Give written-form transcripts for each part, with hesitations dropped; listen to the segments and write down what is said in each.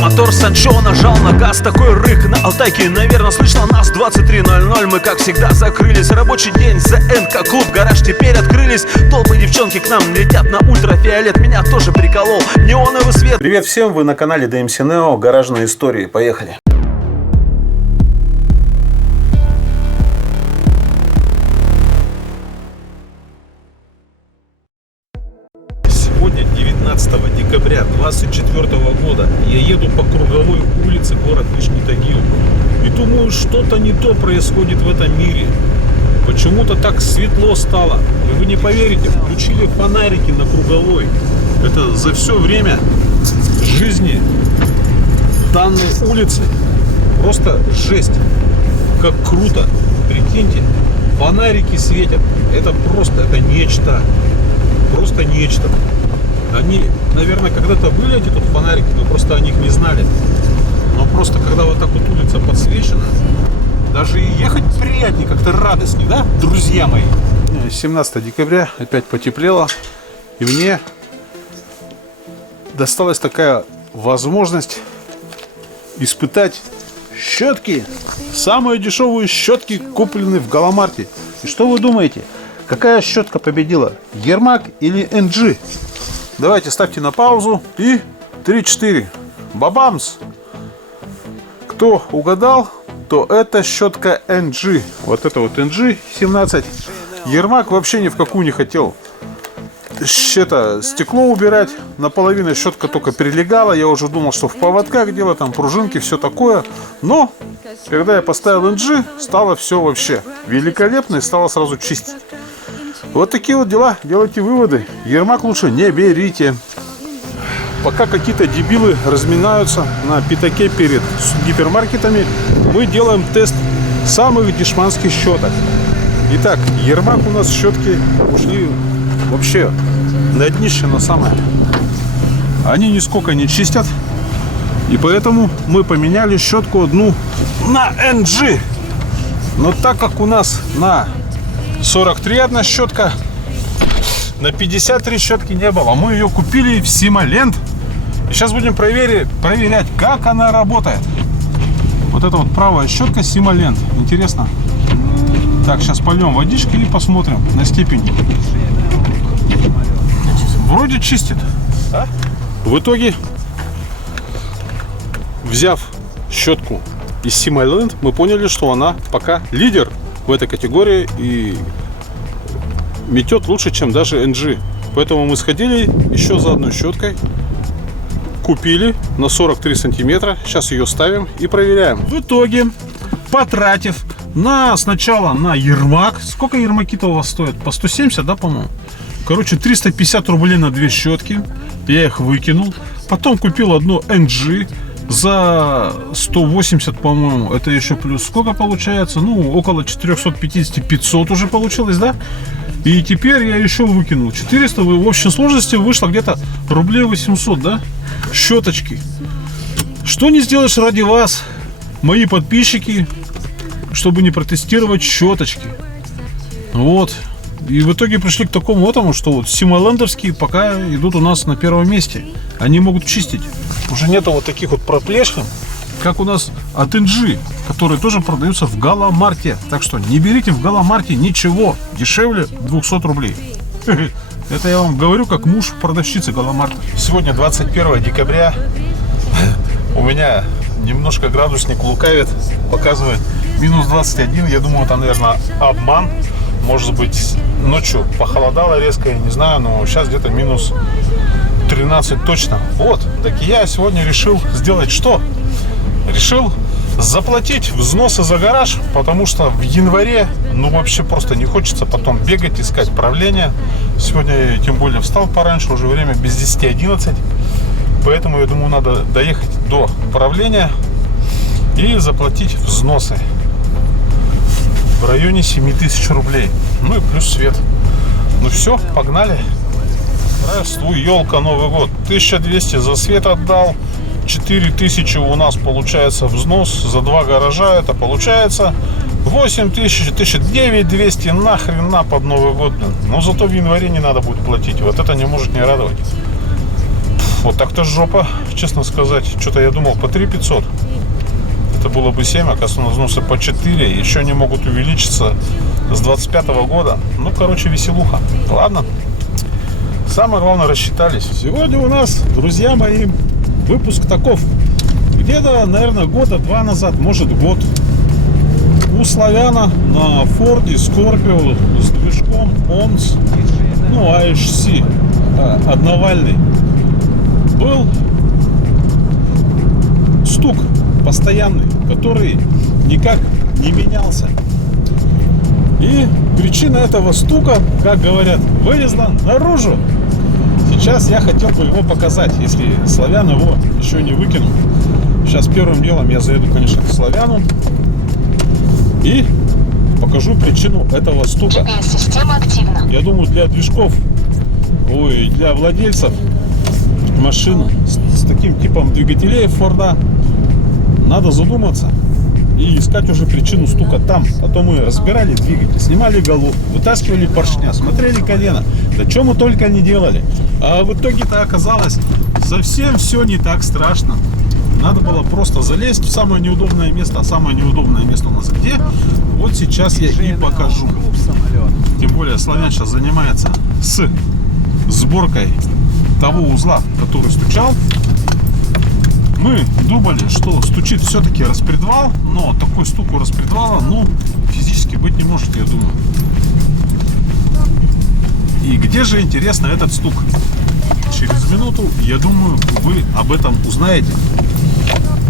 мотор Санчо, нажал на газ, такой рык на Алтайке. Наверное, слышно нас 23:00. Мы, как всегда, закрылись. Рабочий день за НК-клуб, гараж теперь открылись. Толпы девчонки к нам летят на ультрафиолет. Меня тоже приколол неоновый свет. Привет всем, вы на канале DMC Neo, гаражные истории. Поехали. Сегодня 19 декабря 2024 года я еду по круговой улице, город Нижний Тагил, и думаю, что-то не то происходит в этом мире. Почему-то так светло стало. И вы не поверите, включили фонарики на круговой. Это за все время жизни данной улицы просто жесть. Как круто. Прикиньте, фонарики светят. Это просто, это нечто. Просто нечто. Они, наверное, когда-то были эти тут фонарики, мы просто о них не знали. Но просто когда вот так вот улица подсвечена, даже и ехать приятнее, как-то радостней, да, друзья мои? 17 декабря, опять потеплело, и мне досталась такая возможность испытать щетки. Самые дешевые щетки, купленные в Галамарте. И что вы думаете? Какая щетка победила? Ермак или NG? Давайте ставьте на паузу. И 3-4. Бабамс! Кто угадал, то это щетка NG. Вот это вот NG 17. Ермак вообще ни в какую не хотел. Это стекло убирать. Наполовину щетка только прилегала. Я уже думал, что в поводках дело, там пружинки, все такое. Но когда я поставил NG, стало все вообще великолепно и стало сразу чистить. Вот такие вот дела. Делайте выводы. Ермак лучше не берите. Пока какие-то дебилы разминаются на пятаке перед гипермаркетами, мы делаем тест самых дешманских щеток. Итак, Ермак у нас щетки ушли вообще на днище, на самое. Они нисколько не чистят. И поэтому мы поменяли щетку одну на NG. Но так как у нас на 43 одна щетка, на 53 щетки не было, мы ее купили в Симоленд. И сейчас будем проверять, как она работает. Вот это вот правая щетка Симоленд. Интересно. Так, сейчас польем водички и посмотрим на степень. Вроде чистит. В итоге, взяв щетку из Симоленд, мы поняли, что она пока лидер в этой категории и метет лучше, чем даже NG. Поэтому мы сходили еще за одной щеткой, купили на 43 сантиметра. Сейчас ее ставим и проверяем. В итоге, потратив сначала на Ермак. Сколько Ермаки-то у вас стоят? По 170, да, по-моему? Короче, 350 рублей на две щетки. Я их выкинул. Потом купил одну NG за 180, по-моему. Это еще плюс сколько получается? Ну, около 450-500 уже получилось, да? И теперь я еще выкинул 400. В общей сложности вышло где-то рублей 800, да? Щеточки. Что не сделаешь ради вас, мои подписчики, чтобы не протестировать щеточки. Вот. И в итоге пришли к такому, что вот симолендовские пока идут у нас на первом месте. Они могут чистить. Уже нету вот таких вот проплешин, как у нас от NG, которые тоже продаются в Галамарте. Так что не берите в Галамарте ничего дешевле 200 рублей. Это я вам говорю как муж продавщицы Галамарта. Сегодня 21 декабря. У меня немножко градусник лукавит, показывает минус 21. Я думаю, это, наверное, обман. Может быть, ночью похолодало резко, я не знаю, но сейчас где-то минус 13 точно. Вот, так я сегодня решил сделать что? Решил заплатить взносы за гараж, потому что в январе, ну, вообще просто не хочется потом бегать, искать правление. Сегодня я тем более встал пораньше, уже время без 10-11. Поэтому, я думаю, надо доехать до правления и заплатить взносы в районе 7000 рублей. Ну и плюс свет. Ну все, погнали. Здравствуй, елка, Новый год. 1200 за свет отдал. 4000 у нас получается взнос за два гаража. Это получается 8000, 9200 нахрена под Новый год. Но зато в январе не надо будет платить. Вот это не может не радовать. Вот так-то жопа, честно сказать. Что-то я думал по 3500. Это было бы 7, оказывается, взносы по 4. Еще не могут увеличиться с 25-го года. Ну, короче, веселуха. Ладно. Самое главное, рассчитались. Сегодня у нас, друзья мои, выпуск таков. Где-то, наверное, года 2 назад, может год, у славяна на Форде Scorpio с движком ONS, ну, AHC, одновальный, был стук постоянный, который никак не менялся. И причина этого стука, как говорят, вылезла наружу. Сейчас я хотел бы его показать, если славян его еще не выкинул. Сейчас первым делом я заеду, конечно, к славяну и покажу причину этого стука. GPS-система активна. Я думаю, для движков, для владельцев машин с таким типом двигателей Форда надо задуматься и искать уже причину стука там. А то мы разбирали двигатель, снимали голову, вытаскивали поршня, смотрели колено. Да что мы только не делали. А в итоге-то оказалось совсем все не так страшно. Надо было просто залезть в самое неудобное место. А самое неудобное место у нас где? Вот сейчас я и покажу. Тем более славян сейчас занимается с сборкой того узла, который стучал. Мы думали, что стучит все-таки распредвал, но такой стук у распредвала, физически быть не может, я думаю. И где же, интересно, этот стук? Через минуту, я думаю, вы об этом узнаете.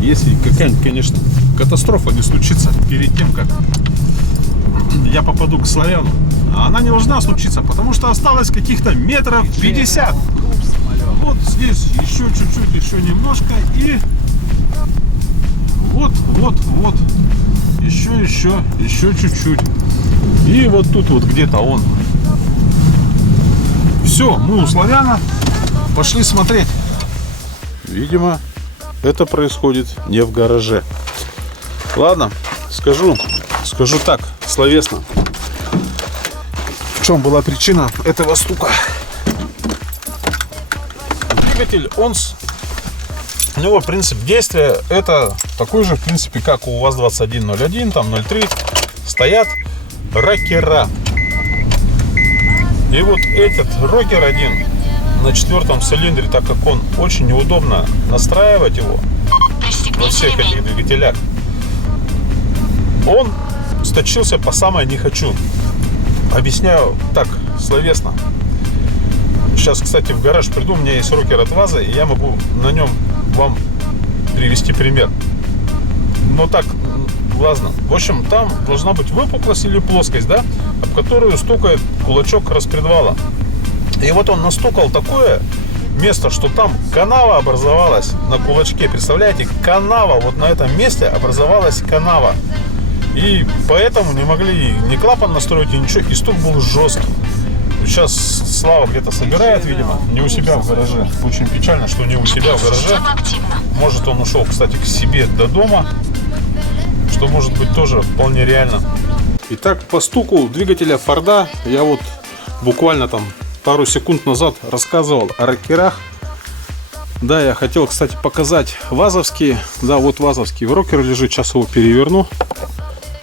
Если какая-нибудь, конечно, катастрофа не случится перед тем, как я попаду к славяну. А она не должна случиться, потому что осталось каких-то метров 50. Вот здесь еще чуть-чуть, еще немножко. И вот. Еще чуть-чуть. И вот тут вот где-то он. Все, мы у славяна. Пошли смотреть. Видимо, это происходит не в гараже. Ладно, скажу так, словесно. В чем была причина этого стука? Двигатель ONS, у него принцип действия это такой же, в принципе, как у УАЗ-2101, там 03, стоят рокера. И вот этот рокер один на 4-м цилиндре, так как он очень неудобно настраивать его во всех этих двигателях, он сточился по самое не хочу. Объясняю так, словесно. Сейчас, кстати, в гараж приду, у меня есть рокер от ВАЗа, и я могу на нем вам привести пример. Но так, ладно. В общем, там должна быть выпуклость или плоскость, да, об которую стукает кулачок распредвала. И вот он настукал такое место, что там канава образовалась на кулачке. Представляете, канава, вот на этом месте образовалась канава. И поэтому не могли ни клапан настроить, и ничего, и стук был жесткий. Сейчас Слава где-то собирает, видимо, не у себя в гараже. Очень печально, что не у себя в гараже. Может, он ушел, кстати, к себе до дома, что может быть тоже вполне реально. Итак, по стуку двигателя Форда я вот буквально там пару секунд назад рассказывал о рокерах. Да, я хотел, кстати, показать вазовские. Да, вот вазовский рокер лежит, сейчас его переверну.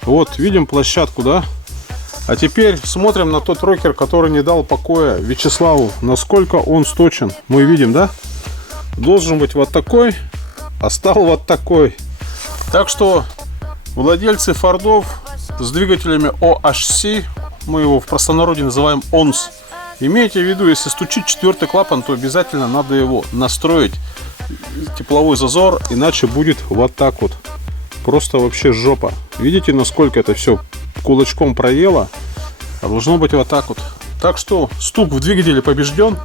Вот, видим площадку, да? А теперь смотрим на тот рокер, который не дал покоя Вячеславу. Насколько он сточен. Мы видим, да? Должен быть вот такой, а стал вот такой. Так что владельцы Фордов с двигателями OHC, мы его в простонародье называем ONS, имейте в виду, если стучит 4-й клапан, то обязательно надо его настроить, тепловой зазор, иначе будет вот так вот. Просто вообще жопа. Видите, насколько это все кулачком проело? А должно быть вот так вот. Так что стук в двигателе побежден.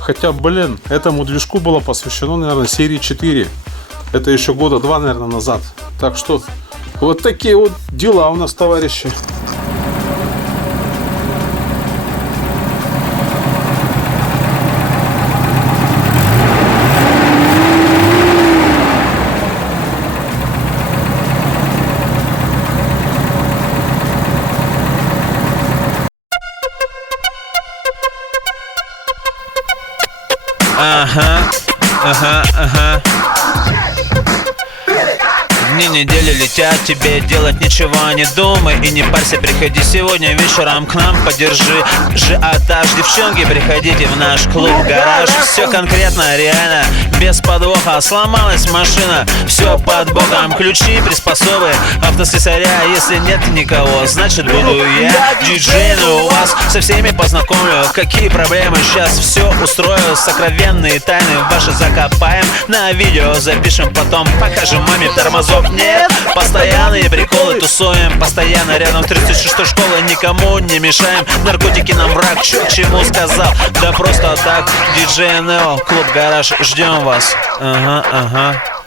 Хотя, блин, этому движку было посвящено, наверное, серии 4. Это еще года 2, наверное, назад. Так что вот такие вот дела у нас, товарищи. Ага, Ага. Дни недели летят, тебе делать ничего не думай и не парься, приходи сегодня вечером к нам, подержи ажиотаж. Девчонки, приходите в наш клуб-гараж. Все конкретно, реально, без подвоха. Сломалась машина, все под боком. Ключи, приспособы, автослесаря. Если нет никого, значит буду я диджей, но у вас со всеми познакомлю. Какие проблемы, сейчас все устрою. Сокровенные тайны ваши закопаем, на видео запишем, потом покажем маме. Тормозов нет, постоянные приколы тусуем. Постоянно рядом с 36-й школой, никому не мешаем. Наркотики нам враг, чё к чему сказал? Да просто так, диджей Нео, клуб-гараж, ждем вас. Ага.